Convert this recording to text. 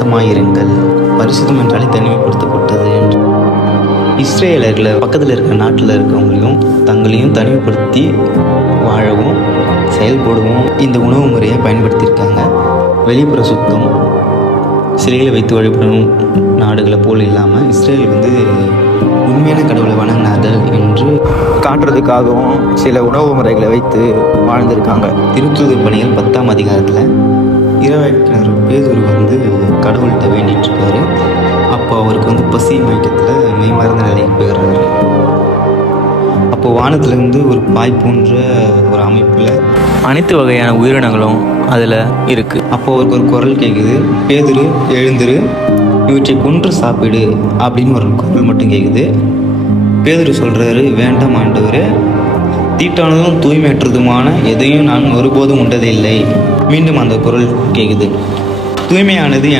பரிசுத்தமாயிருங்கள். பரிசுத்தம் என்றாலே தனிமைப்படுத்தப்பட்டது என்று. இஸ்ரேலர்களை பக்கத்தில் இருக்கிற நாட்டில் இருக்கவங்களையும் தங்களையும் தனிமைப்படுத்தி வாழவும் செயல்படவும் இந்த உணவு முறையை பயன்படுத்தியிருக்காங்க. வெளிப்புற சுத்தம் சிலைகளை வைத்து வழிபடும் நாடுகளை போல் இல்லாமல் இஸ்ரேல் வந்து உண்மையான கடவுளை வணங்கினார்கள் என்று காட்டுறதுக்காகவும் சில உணவு முறைகளை வைத்து வாழ்ந்திருக்காங்க. திருத்தூதர் பணிகள் பத்தாம் அதிகாரத்தில். இரவாக்கினர் பேதுரு வந்து கடவுள்கிட்ட வேண்டிட்டு இருக்காரு அப்போ அவருக்கு வந்து பசி மயக்கத்தில் மெய்மறந்த நிலைக்கு போயிடுறாரு. அப்போ வானத்திலிருந்து ஒரு பாய் போன்ற ஒரு அமைப்பில் அனைத்து வகையான உயிரினங்களும் அதில் இருக்குது அப்போ அவருக்கு ஒரு குரல் கேட்குது பேதுரு எழுந்துரு இவற்றை கொன்று சாப்பிடு அப்படின்னு ஒரு குரல் மட்டும் கேட்குது பேதுரு சொல்கிறாரு வேண்டாம் ஆண்டவரே தீட்டானதும் தூய்மையற்றதுமான எதையும் நான் ஒருபோதும் உண்டதில்லை. மீண்டும் அந்த குரல் கேட்குது தூய்மையானது